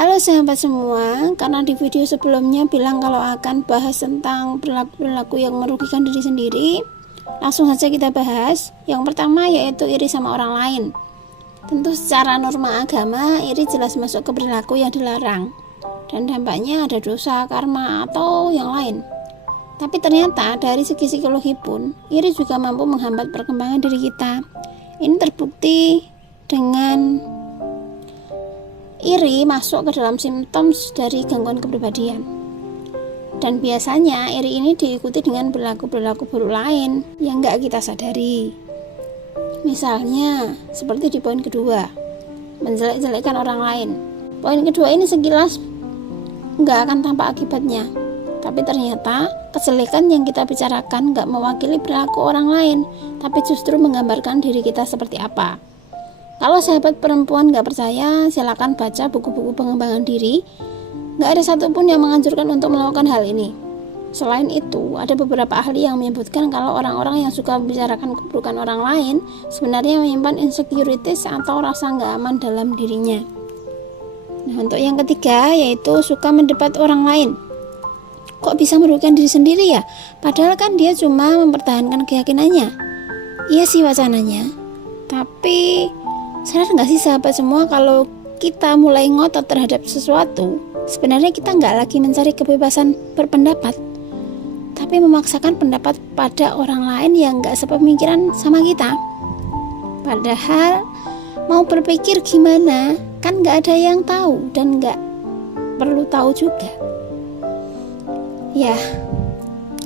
Halo sahabat semua, karena di video sebelumnya bilang kalau akan bahas tentang perilaku-perilaku yang merugikan diri sendiri, langsung saja kita bahas. Yang pertama yaitu iri sama orang lain. Tentu secara norma agama, iri jelas masuk ke perilaku yang dilarang, dan dampaknya ada dosa, karma, atau yang lain. Tapi ternyata dari segi psikologi pun, iri juga mampu menghambat perkembangan diri kita. Ini terbukti dengan iri masuk ke dalam simptom dari gangguan kepribadian. Dan biasanya iri ini diikuti dengan perilaku-perilaku buruk lain yang nggak kita sadari. Misalnya, seperti di poin kedua, menjelek-jelekkan orang lain. Poin kedua ini sekilas nggak akan tampak akibatnya. Tapi ternyata kejelekan yang kita bicarakan nggak mewakili perilaku orang lain, tapi justru menggambarkan diri kita seperti apa. Kalau sahabat perempuan gak percaya, silakan baca buku-buku pengembangan diri. Gak ada satupun yang menganjurkan untuk melakukan hal ini. Selain itu, ada beberapa ahli yang menyebutkan kalau orang-orang yang suka membicarakan keburukan orang lain sebenarnya menyimpan insecurities atau rasa gak aman dalam dirinya. Nah, untuk yang ketiga yaitu suka mendebat orang lain. Kok bisa merugikan diri sendiri ya? Padahal kan dia cuma mempertahankan keyakinannya. Iya sih wacananya, tapi sadar nggak sih sahabat semua kalau kita mulai ngotot terhadap sesuatu, sebenarnya kita nggak lagi mencari kebebasan berpendapat, tapi memaksakan pendapat pada orang lain yang nggak sepemikiran sama kita. Padahal mau berpikir gimana, kan nggak ada yang tahu dan nggak perlu tahu juga. Ya,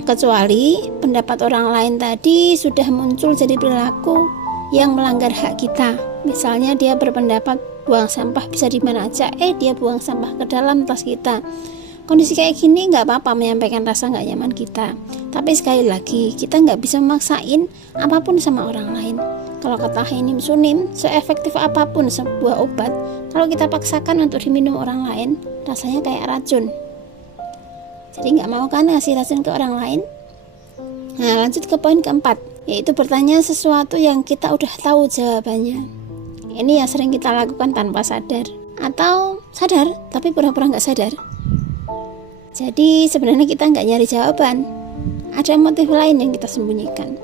kecuali pendapat orang lain tadi sudah muncul jadi perilaku yang melanggar hak kita. Misalnya dia berpendapat buang sampah bisa di mana aja, dia buang sampah ke dalam tas kita. Kondisi kayak gini nggak apa-apa menyampaikan rasa nggak nyaman kita. Tapi sekali lagi, kita nggak bisa memaksain apapun sama orang lain. Kalau kata Hanim Sunim, seefektif apapun sebuah obat, kalau kita paksakan untuk diminum orang lain, rasanya kayak racun. Jadi nggak mau kan ngasih racun ke orang lain? Nah, lanjut ke poin keempat, yaitu bertanya sesuatu yang kita udah tahu jawabannya. Ini yang sering kita lakukan tanpa sadar, atau sadar tapi pura-pura nggak sadar. Jadi sebenarnya kita nggak nyari jawaban, ada motif lain yang kita sembunyikan.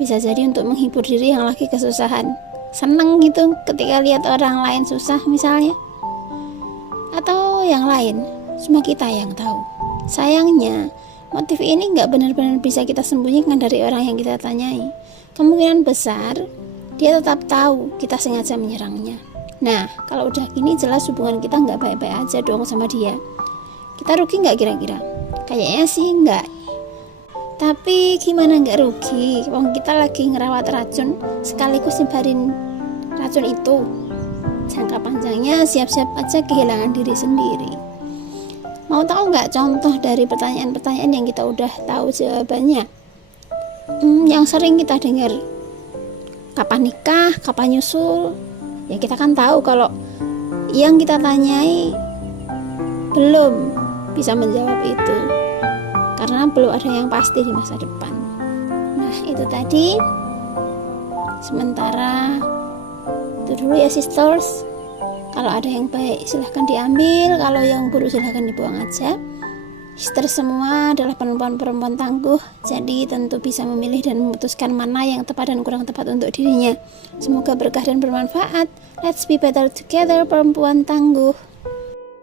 Bisa jadi untuk menghibur diri yang lagi kesusahan, seneng gitu ketika lihat orang lain susah misalnya, atau yang lain, cuma kita yang tahu. Sayangnya motif ini nggak benar-benar bisa kita sembunyikan dari orang yang kita tanyai. Kemungkinan besar dia tetap tahu kita sengaja menyerangnya. Nah, kalau udah gini jelas hubungan kita nggak baik-baik aja dong sama dia. Kita rugi nggak kira-kira? Kayaknya sih nggak. Tapi gimana nggak rugi? Wong kita lagi ngerawat racun sekaligus nyebarin racun itu. Jangka panjangnya siap-siap aja kehilangan diri sendiri. Mau tahu nggak contoh dari pertanyaan-pertanyaan yang kita udah tahu jawabannya? Yang sering kita dengar, kapan nikah, kapan nyusul? Ya kita kan tahu kalau yang kita tanyai belum bisa menjawab itu, karena belum ada yang pasti di masa depan. Nah itu tadi. Sementara itu dulu ya sisters. Kalau ada yang baik silahkan diambil, kalau yang buruk silahkan dibuang aja. Sister semua adalah perempuan-perempuan tangguh, jadi tentu bisa memilih dan memutuskan mana yang tepat dan kurang tepat untuk dirinya. Semoga berkah dan bermanfaat. Let's be better together, perempuan tangguh.